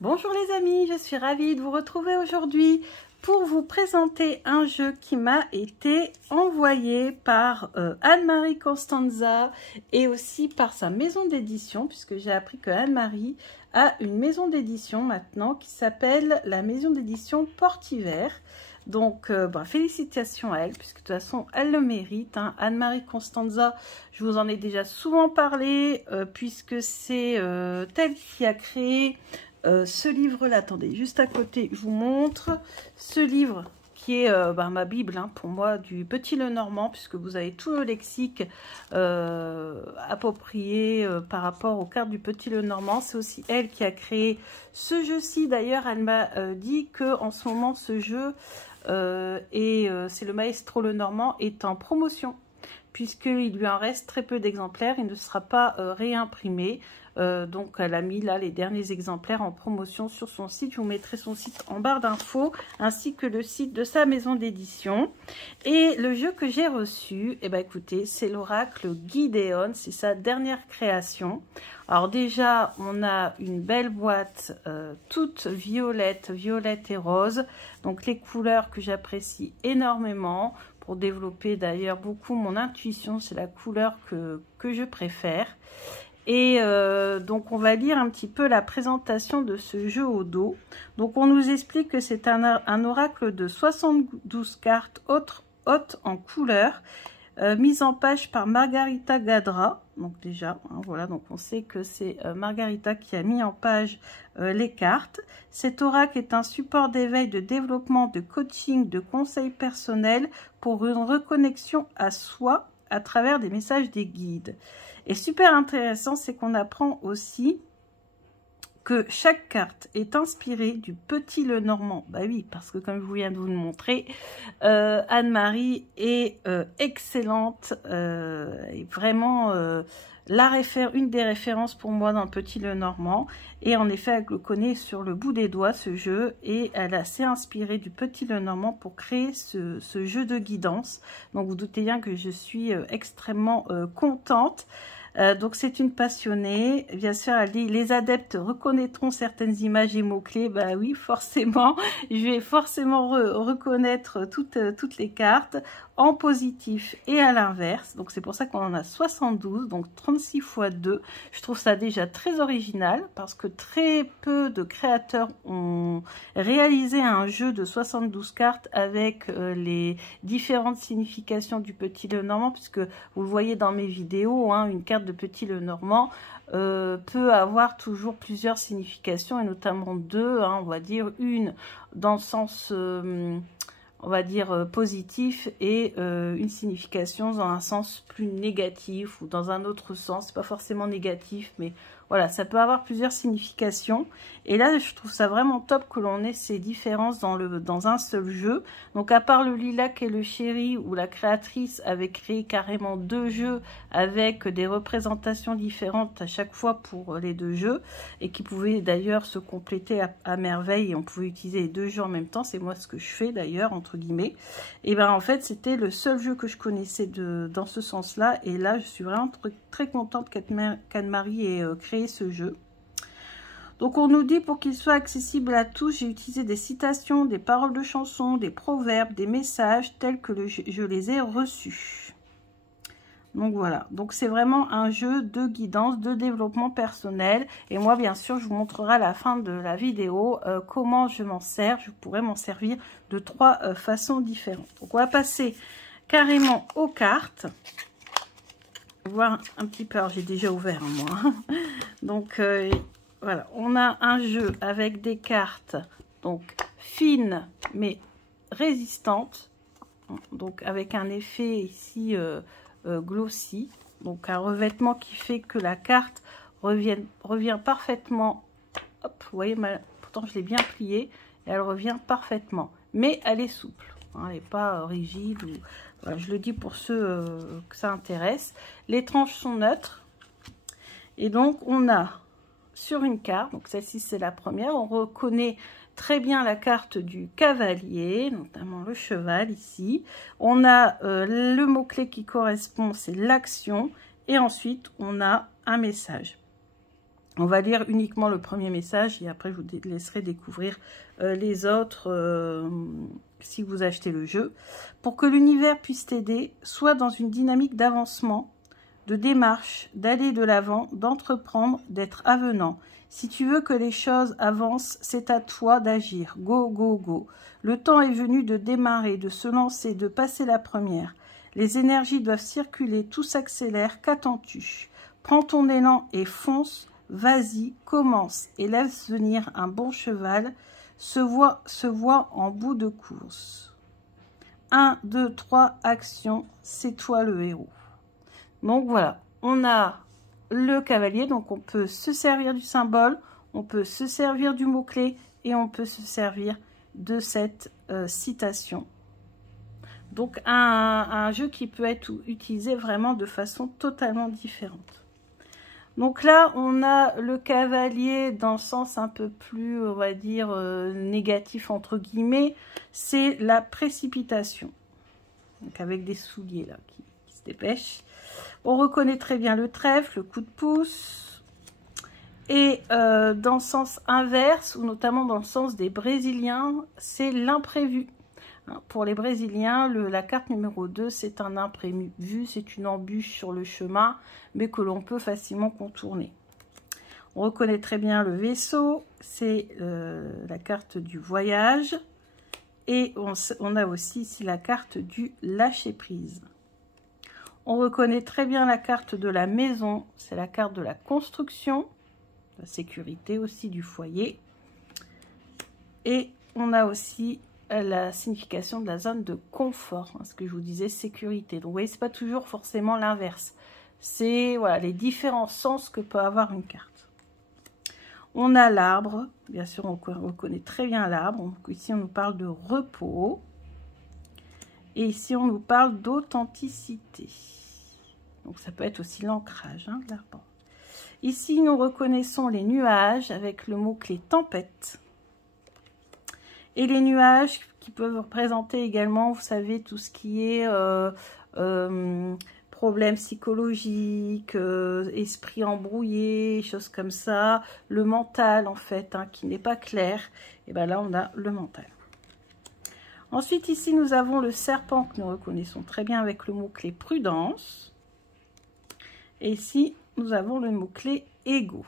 Bonjour les amis, je suis ravie de vous retrouver aujourd'hui pour vous présenter un jeu qui m'a été envoyé par Anne-Marie Costanza et aussi par sa maison d'édition, puisque j'ai appris que Anne-Marie a une maison d'édition maintenant qui s'appelle la maison d'édition Portiver. Donc, félicitations à elle, puisque de toute façon, elle le mérite. Hein. Anne-Marie Costanza, je vous en ai déjà souvent parlé, puisque c'est elle qui a créé ce livre-là. Attendez, juste à côté, je vous montre ce livre qui est ma Bible, hein, pour moi, du Petit Lenormand, puisque vous avez tout le lexique approprié par rapport aux cartes du Petit Lenormand. C'est aussi elle qui a créé ce jeu-ci. D'ailleurs, elle m'a dit que en ce moment, ce jeu... c'est le Maestro Lenormand est en promotion puisqu'il lui en reste très peu d'exemplaires, il ne sera pas réimprimé. Donc elle a mis là les derniers exemplaires en promotion sur son site. Je vous mettrai son site en barre d'infos ainsi que le site de sa maison d'édition. Et le jeu que j'ai reçu, écoutez, c'est l'oracle Gideon, c'est sa dernière création. Alors déjà, on a une belle boîte toute violette et rose. Donc les couleurs que j'apprécie énormément pour développer d'ailleurs beaucoup mon intuition. C'est la couleur que je préfère. Et donc on va lire un petit peu la présentation de ce jeu au dos. Donc on nous explique que c'est un oracle de 72 cartes hautes en couleurs. Mise en page par Margarita Gadra, donc déjà, hein, voilà, donc on sait que c'est Margarita qui a mis en page les cartes. Cet oracle est un support d'éveil, de développement, de coaching, de conseils personnels pour une reconnexion à soi à travers des messages des guides. Et super intéressant, c'est qu'on apprend aussi que chaque carte est inspirée du Petit Lenormand. Bah oui, parce que comme je viens de vous le montrer, Anne-Marie est excellente, et vraiment une des références pour moi dans le Petit Lenormand. Et en effet, elle le connaît sur le bout des doigts, ce jeu, et elle s'est inspirée du Petit Lenormand pour créer ce jeu de guidance. Donc vous doutez bien que je suis extrêmement contente. Donc c'est une passionnée, bien sûr elle dit les adeptes reconnaîtront certaines images et mots-clés. Bah oui, forcément, je vais forcément reconnaître toutes les cartes en positif et à l'inverse. Donc c'est pour ça qu'on en a 72, donc 36 x 2. Je trouve ça déjà très original parce que très peu de créateurs ont réalisé un jeu de 72 cartes avec les différentes significations du Petit Lenormand, puisque vous le voyez dans mes vidéos, hein, une carte de Petit Lenormand peut avoir toujours plusieurs significations, et notamment deux, hein, on va dire une dans le sens on va dire positif, et une signification dans un sens plus négatif ou dans un autre sens, c'est pas forcément négatif, mais voilà, ça peut avoir plusieurs significations. Et là, je trouve ça vraiment top que l'on ait ces différences dans un seul jeu. Donc, à part le lilac et le chéri, où la créatrice avait créé carrément deux jeux avec des représentations différentes à chaque fois pour les deux jeux, et qui pouvaient d'ailleurs se compléter à merveille, et on pouvait utiliser les deux jeux en même temps. C'est moi ce que je fais d'ailleurs, entre guillemets. Et bien, en fait, c'était le seul jeu que je connaissais dans ce sens-là. Et là, je suis vraiment très contente qu'Anne-Marie ait créé ce jeu. Donc on nous dit, pour qu'il soit accessible à tous, j'ai utilisé des citations, des paroles de chansons, des proverbes, des messages tels que je les ai reçus. Donc voilà, donc c'est vraiment un jeu de guidance, de développement personnel. Et moi, bien sûr, je vous montrerai à la fin de la vidéo comment je m'en sers. Je pourrais m'en servir de trois façons différentes. Donc on va passer carrément aux cartes. Voir un petit peu, alors j'ai déjà ouvert moi. Donc voilà, on a un jeu avec des cartes donc fines mais résistantes, donc avec un effet ici glossy, donc un revêtement qui fait que la carte revient parfaitement. Hop, vous voyez, pourtant je l'ai bien pliée et elle revient parfaitement, mais elle est souple, hein, elle n'est pas rigide. Voilà, je le dis pour ceux que ça intéresse. Les tranches sont neutres. Et donc, on a sur une carte, donc celle-ci c'est la première, on reconnaît très bien la carte du cavalier, notamment le cheval ici. On a le mot-clé qui correspond, c'est l'action. Et ensuite, on a un message. On va lire uniquement le premier message et après je vous laisserai découvrir les autres si vous achetez le jeu. Pour que l'univers puisse t'aider, sois dans une dynamique d'avancement, de démarche, d'aller de l'avant, d'entreprendre, d'être avenant. Si tu veux que les choses avancent, c'est à toi d'agir. Go, go, go. Le temps est venu de démarrer, de se lancer, de passer la première. Les énergies doivent circuler, tout s'accélère. Qu'attends-tu? Prends ton élan et fonce. Vas-y, commence et laisse venir un bon cheval. Se voit en bout de course. 1, 2, 3, action. C'est toi le héros. Donc voilà, on a le cavalier, donc on peut se servir du symbole, on peut se servir du mot-clé et on peut se servir de cette citation. Donc un jeu qui peut être utilisé vraiment de façon totalement différente. Donc là, on a le cavalier dans le sens un peu plus, on va dire, négatif entre guillemets, c'est la précipitation. Donc avec des souliers là qui se dépêchent. On reconnaît très bien le trèfle, le coup de pouce. Et dans le sens inverse, ou notamment dans le sens des Brésiliens, c'est l'imprévu. Pour les Brésiliens, la carte numéro 2, c'est un imprévu, c'est une embûche sur le chemin, mais que l'on peut facilement contourner. On reconnaît très bien le vaisseau, c'est la carte du voyage. Et on a aussi ici la carte du lâcher-prise. On reconnaît très bien la carte de la maison, c'est la carte de la construction, la sécurité aussi du foyer. Et on a aussi la signification de la zone de confort, ce que je vous disais, sécurité. Donc vous voyez, c'est pas toujours forcément l'inverse. C'est voilà, les différents sens que peut avoir une carte. On a l'arbre, bien sûr on reconnaît très bien l'arbre. Donc ici on nous parle de repos. Et ici on nous parle d'authenticité. Donc ça peut être aussi l'ancrage de l'arbre. Ici nous reconnaissons les nuages avec le mot-clé tempête. Et les nuages qui peuvent représenter également, vous savez, tout ce qui est problèmes psychologiques, esprit embrouillé, choses comme ça. Le mental, en fait, qui n'est pas clair. Et bien là, on a le mental. Ensuite, ici, nous avons le serpent que nous reconnaissons très bien avec le mot-clé prudence. Et ici, nous avons le mot-clé ego.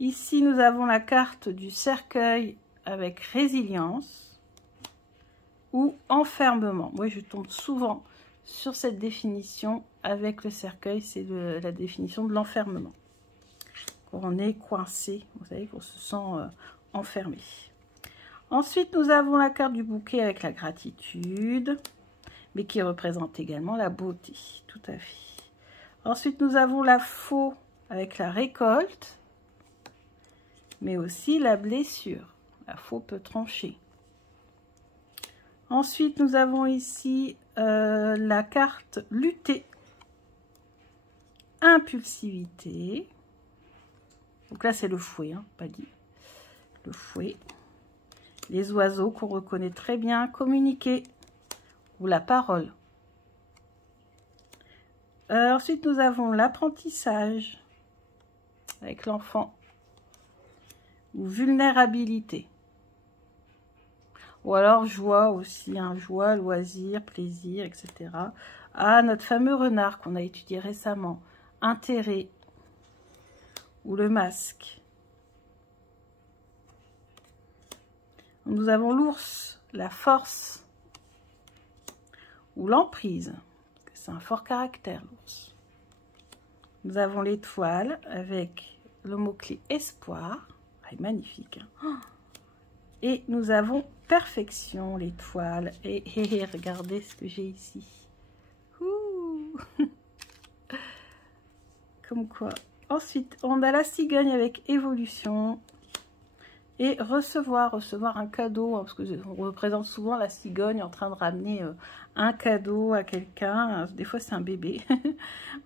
Ici, nous avons la carte du cercueil avec résilience ou enfermement. Moi, je tombe souvent sur cette définition avec le cercueil, c'est la définition de l'enfermement. Quand on est coincé, vous savez qu'on se sent enfermé. Ensuite, nous avons la carte du bouquet avec la gratitude, mais qui représente également la beauté, tout à fait. Ensuite, nous avons la faux avec la récolte, mais aussi la blessure. La faux peut trancher. Ensuite, nous avons ici la carte lutter, impulsivité. Donc là, c'est le fouet, pas dit. Le fouet. Les oiseaux qu'on reconnaît très bien, communiquer ou la parole. Ensuite, nous avons l'apprentissage avec l'enfant ou vulnérabilité. Ou alors joie aussi, joie, loisir, plaisir, etc. Ah, notre fameux renard qu'on a étudié récemment, intérêt ou le masque. Nous avons l'ours, la force ou l'emprise. C'est un fort caractère, l'ours. Nous avons l'étoile avec le mot-clé espoir. Ah, magnifique. Et nous avons perfection, l'étoile. Et regardez ce que j'ai ici. Ouh. Comme quoi. Ensuite, on a la cigogne avec évolution. Et recevoir un cadeau, parce qu'on représente souvent la cigogne en train de ramener un cadeau à quelqu'un. Des fois, c'est un bébé.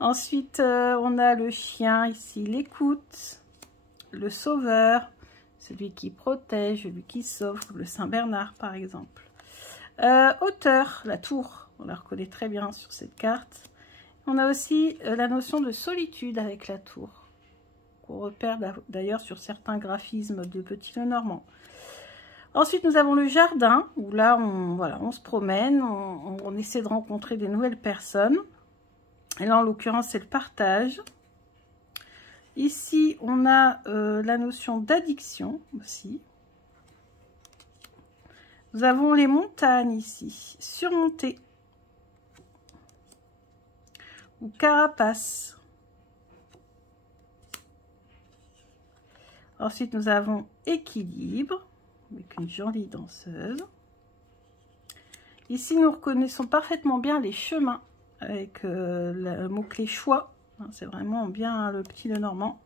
Ensuite, on a le chien ici, l'écoute, le sauveur, celui qui protège, celui qui sauve, le Saint-Bernard, par exemple. Hauteur, la tour, on la reconnaît très bien sur cette carte. On a aussi la notion de solitude avec la tour. qu'on repère d'ailleurs sur certains graphismes de Petit Lenormand. Ensuite, nous avons le jardin, où là, on se promène, on essaie de rencontrer des nouvelles personnes. Et là, en l'occurrence, c'est le partage. Ici, on a la notion d'addiction aussi. Nous avons les montagnes ici, surmontées. Ou carapace. Ensuite, nous avons équilibre, avec une jolie danseuse. Ici, nous reconnaissons parfaitement bien les chemins, avec le mot-clé choix. C'est vraiment bien le Petit Lenormand.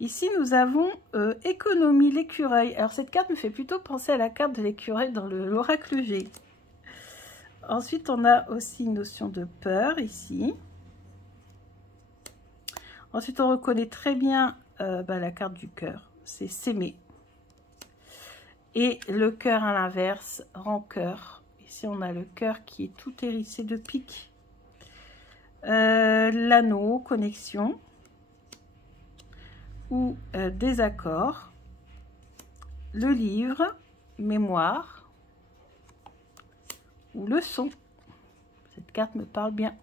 Ici, nous avons économie, l'écureuil. Alors, cette carte me fait plutôt penser à la carte de l'écureuil dans l'oracle G. Ensuite, on a aussi une notion de peur ici. Ensuite, on reconnaît très bien la carte du cœur. C'est s'aimer. Et le cœur à l'inverse, rancœur. Ici, on a le cœur qui est tout hérissé de piques. L'anneau, connexion. Ou désaccord. Le livre, mémoire. Ou leçon. Cette carte me parle bien.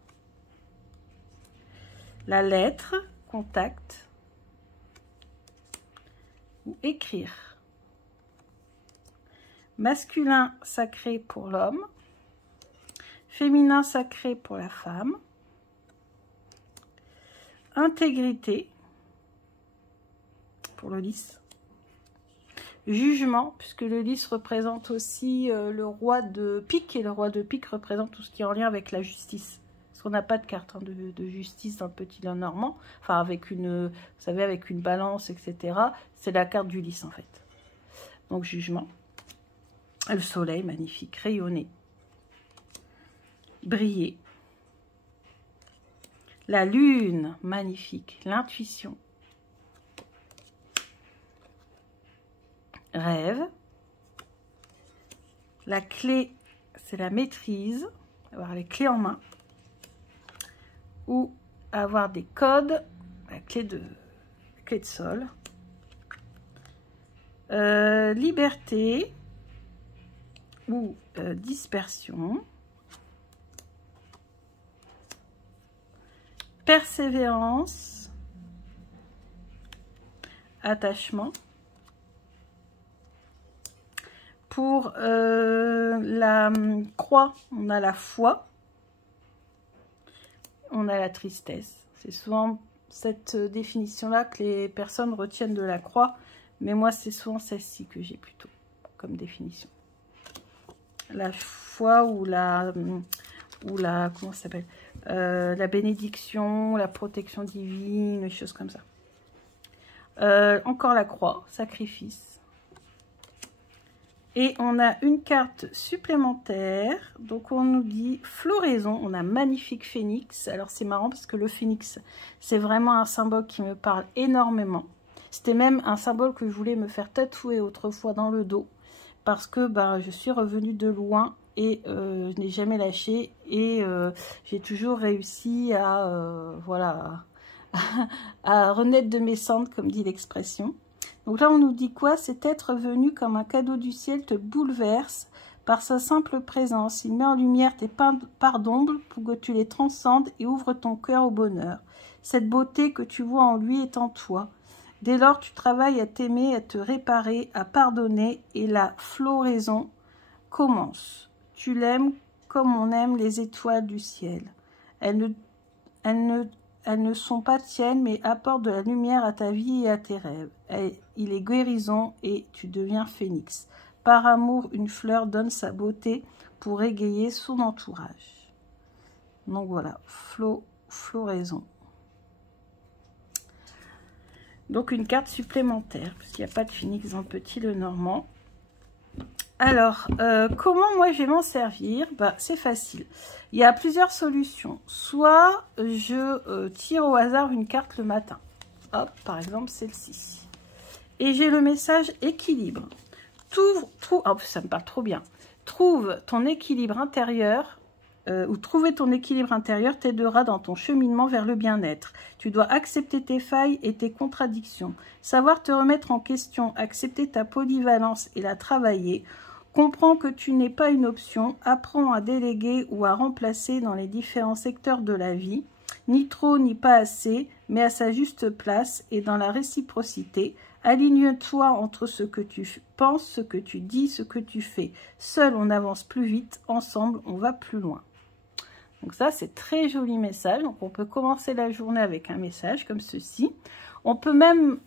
La lettre, contact. Ou écrire. Masculin sacré pour l'homme. Féminin sacré pour la femme. Intégrité pour le lys. Jugement, puisque le lys représente aussi le roi de pique, et le roi de pique représente tout ce qui est en lien avec la justice. Parce qu'on n'a pas de carte de justice dans le Petit Lenormand, enfin avec une, vous savez, avec une balance, etc. C'est la carte du lys en fait. Donc jugement. Le soleil, magnifique, rayonner. Briller. La lune, magnifique, l'intuition. Rêve. La clé, c'est la maîtrise, avoir les clés en main. Ou avoir des codes, la clé de sol. Liberté ou dispersion. Persévérance. Attachement. Pour la croix, on a la foi. On a la tristesse. C'est souvent cette définition-là que les personnes retiennent de la croix. Mais moi, c'est souvent celle-ci que j'ai plutôt comme définition. La foi ou la comment ça s'appelle, la bénédiction, la protection divine, des choses comme ça. Encore la croix, sacrifice. Et on a une carte supplémentaire. Donc on nous dit floraison. On a magnifique phénix. Alors c'est marrant parce que le phénix, c'est vraiment un symbole qui me parle énormément. C'était même un symbole que je voulais me faire tatouer autrefois dans le dos. Parce que je suis revenue de loin et je n'ai jamais lâché. Et j'ai toujours réussi à, voilà, à renaître de mes cendres, comme dit l'expression. Donc là, on nous dit quoi? Cet être venu comme un cadeau du ciel te bouleverse par sa simple présence. Il met en lumière tes parts d'ombre pour que tu les transcendes et ouvre ton cœur au bonheur. Cette beauté que tu vois en lui est en toi. Dès lors, tu travailles à t'aimer, à te réparer, à pardonner et la floraison commence. Tu l'aimes comme on aime les étoiles du ciel. Elles ne sont pas tiennes, mais apportent de la lumière à ta vie et à tes rêves. Il est guérison et tu deviens phénix. Par amour, une fleur donne sa beauté pour égayer son entourage. Donc voilà, floraison. Donc une carte supplémentaire, parce qu'il n'y a pas de phénix dans le Petit Lenormand. Alors, comment moi je vais m'en servir? C'est facile. Il y a plusieurs solutions. Soit je tire au hasard une carte le matin. Hop, par exemple celle-ci. Et j'ai le message équilibre. Oh, ça me parle trop bien. Trouve ton équilibre intérieur ou trouver ton équilibre intérieur t'aidera dans ton cheminement vers le bien-être. Tu dois accepter tes failles et tes contradictions. Savoir te remettre en question, accepter ta polyvalence et la travailler. Comprends que tu n'es pas une option. Apprends à déléguer ou à remplacer dans les différents secteurs de la vie. Ni trop ni pas assez, mais à sa juste place et dans la réciprocité. Aligne-toi entre ce que tu penses, ce que tu dis, ce que tu fais. Seul, on avance plus vite. Ensemble, on va plus loin. Donc ça, c'est très joli message. Donc on peut commencer la journée avec un message comme ceci. On peut même,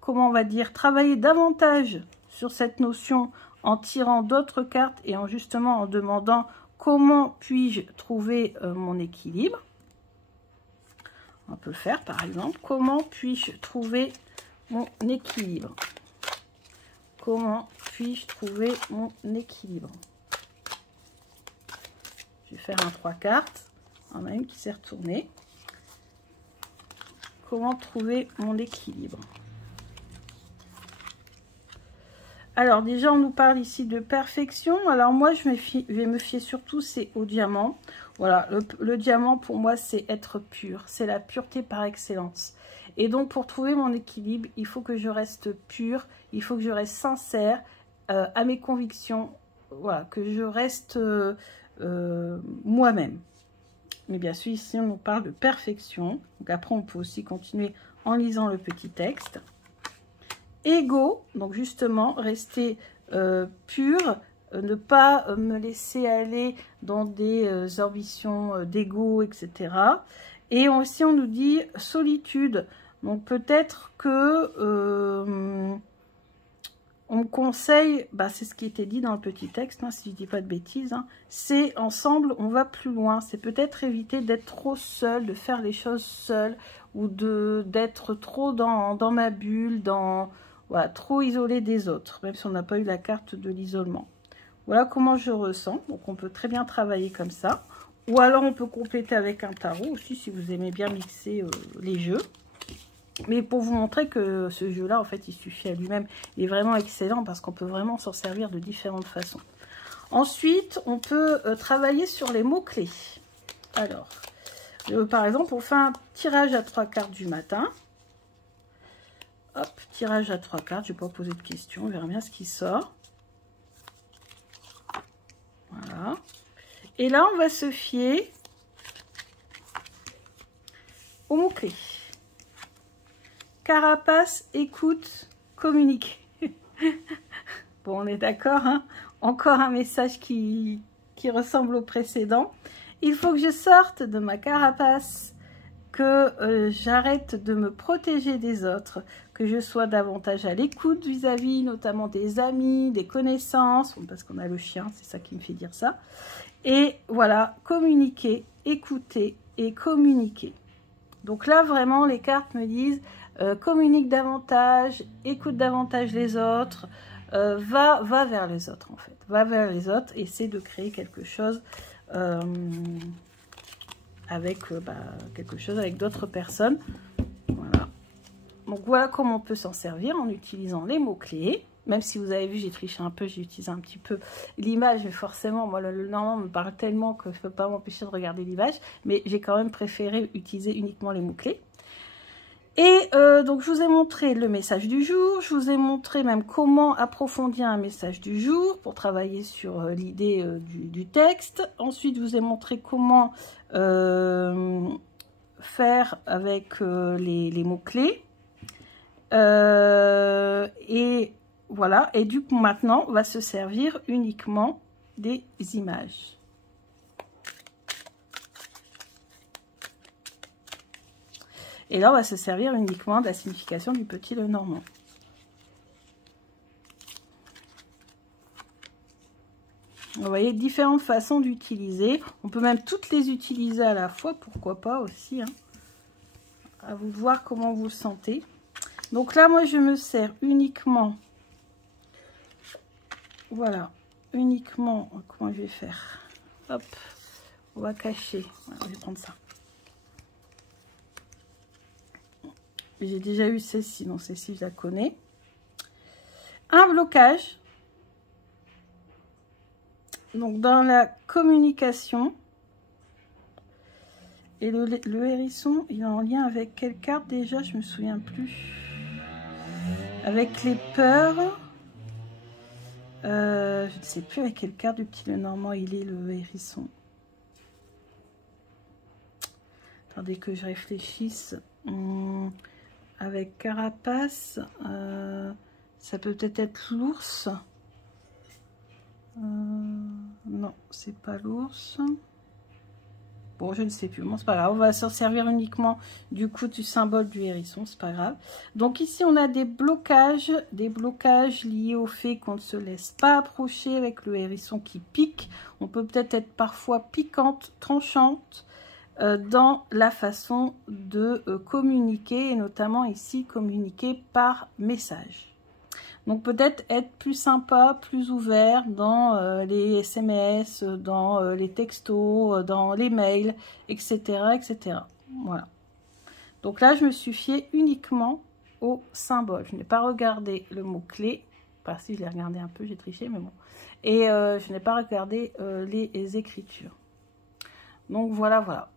comment on va dire, travailler davantage sur cette notion en tirant d'autres cartes et en justement en demandant comment puis-je trouver mon équilibre. On peut le faire par exemple. Comment puis-je trouver mon équilibre? Comment puis-je trouver mon équilibre? Je vais faire un 3 cartes. On a une qui s'est retournée. Comment trouver mon équilibre? Alors déjà, on nous parle ici de perfection. Alors moi, je vais me fier surtout, c'est au diamant. Voilà, le diamant, pour moi, c'est être pur. C'est la pureté par excellence. Et donc, pour trouver mon équilibre, il faut que je reste pure. Il faut que je reste sincère à mes convictions. Voilà, que je reste moi-même. Mais bien sûr, ici, on nous parle de perfection. Donc après, on peut aussi continuer en lisant le petit texte. Ego, donc justement, rester pur, ne pas me laisser aller dans des ambitions d'ego, etc. Et aussi, on nous dit solitude. Donc peut-être que on me conseille, bah, c'est ce qui était dit dans le petit texte, hein, si je ne dis pas de bêtises, hein, c'est ensemble, on va plus loin. C'est peut-être éviter d'être trop seul, de faire les choses seul, ou d'être trop dans ma bulle, voilà, trop isolé des autres, même si on n'a pas eu la carte de l'isolement. Voilà comment je ressens. Donc on peut très bien travailler comme ça. Ou alors on peut compléter avec un tarot aussi, si vous aimez bien mixer les jeux. Mais pour vous montrer que ce jeu-là, en fait, il suffit à lui-même. Il est vraiment excellent parce qu'on peut vraiment s'en servir de différentes façons. Ensuite, on peut travailler sur les mots-clés. Alors, par exemple, on fait un tirage à 3 cartes du matin. Hop, tirage à 3 cartes. Je ne vais pas poser de questions. On verra bien ce qui sort. Voilà. Et là, on va se fier aux mots-clés. Carapace, écoute, communique. Bon, on est d'accord, hein? Encore un message qui ressemble au précédent. Il faut que je sorte de ma carapace, que j'arrête de me protéger des autres, que je sois davantage à l'écoute vis-à-vis, notamment des amis, des connaissances, parce qu'on a le chien, c'est ça qui me fait dire ça. Et voilà, communiquer, écouter et communiquer. Donc là, vraiment, les cartes me disent... communique davantage, écoute davantage les autres, va vers les autres en fait. Va vers les autres, essaie de créer quelque chose avec d'autres personnes. Voilà. Donc voilà comment on peut s'en servir en utilisant les mots-clés. Même si vous avez vu, j'ai triché un peu, j'ai utilisé un petit peu l'image, mais forcément, moi, le normand me parle tellement que je ne peux pas m'empêcher de regarder l'image. Mais j'ai quand même préféré utiliser uniquement les mots-clés. Et donc, je vous ai montré le message du jour. Je vous ai montré même comment approfondir un message du jour pour travailler sur l'idée du texte. Ensuite, je vous ai montré comment faire avec les mots-clés. Et voilà. Et du coup, maintenant, on va se servir uniquement des images. Et là, on va se servir uniquement de la signification du petit Lenormand. Vous voyez, différentes façons d'utiliser. On peut même toutes les utiliser à la fois, pourquoi pas aussi. Hein. À vous de voir comment vous le sentez. Donc là, moi, je me sers uniquement... Voilà, uniquement... Comment je vais faire? Hop, on va cacher. Voilà, je vais prendre ça. J'ai déjà eu celle-ci, donc celle-ci, je la connais. Un blocage. Donc dans la communication, et le hérisson, il est en lien avec quelle carte déjà? Je me souviens plus. Avec les peurs. Je ne sais plus avec quelle carte du petit Lenormand il est, le hérisson. Attendez que je réfléchisse. Avec carapace, ça peut peut-être être l'ours. Non, c'est pas l'ours. Bon, je ne sais plus. Bon, c'est pas grave. On va s'en servir uniquement du coup du symbole du hérisson. C'est pas grave. Donc ici, on a des blocages liés au fait qu'on ne se laisse pas approcher avec le hérisson qui pique. On peut peut-être être parfois piquante, tranchante dans la façon de communiquer, et notamment ici, communiquer par message. Donc peut-être être plus sympa, plus ouvert dans les SMS, dans les textos, dans les mails, etc., etc. Voilà. Donc là, je me suis fiée uniquement au symbole. Je n'ai pas regardé le mot-clé. Enfin, si, je l'ai regardé un peu, j'ai triché, mais bon. Et je n'ai pas regardé les écritures. Donc voilà, voilà.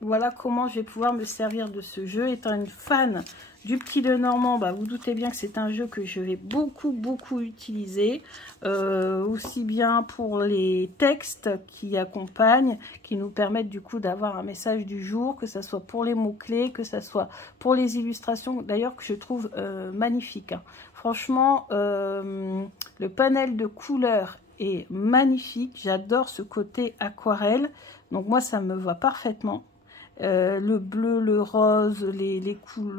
Voilà comment je vais pouvoir me servir de ce jeu. Étant une fan du petit Lenormand, bah, vous doutez bien que c'est un jeu que je vais beaucoup utiliser. Aussi bien pour les textes qui accompagnent, qui nous permettent du coup d'avoir un message du jour, que ce soit pour les mots-clés, que ce soit pour les illustrations, d'ailleurs que je trouve magnifique. Hein. Franchement, le panel de couleurs est magnifique. J'adore ce côté aquarelle. Donc moi, ça me va parfaitement. Le bleu, le rose,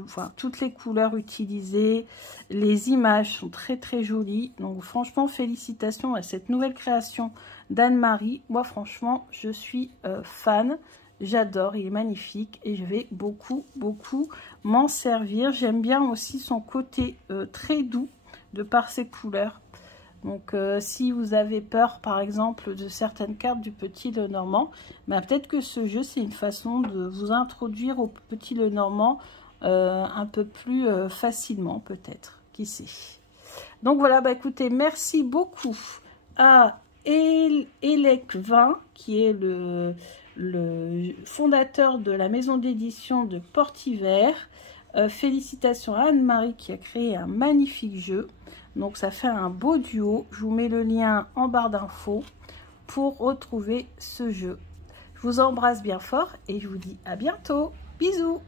enfin, toutes les couleurs utilisées, les images sont très jolies. Donc franchement, félicitations à cette nouvelle création d'Anne-Marie. Moi franchement, je suis fan, j'adore, il est magnifique et je vais beaucoup m'en servir. J'aime bien aussi son côté très doux de par ses couleurs. Donc, si vous avez peur, par exemple, de certaines cartes du petit Lenormand, bah, peut-être que ce jeu, c'est une façon de vous introduire au petit Lenormand un peu plus facilement, peut-être. Qui sait. Donc, voilà, bah, écoutez, merci beaucoup à Elec 20, qui est le fondateur de la maison d'édition de Portivert. Félicitations à Anne-Marie qui a créé un magnifique jeu. Donc ça fait un beau duo. Je vous mets le lien en barre d'infos pour retrouver ce jeu. Je vous embrasse bien fort et je vous dis à bientôt. Bisous.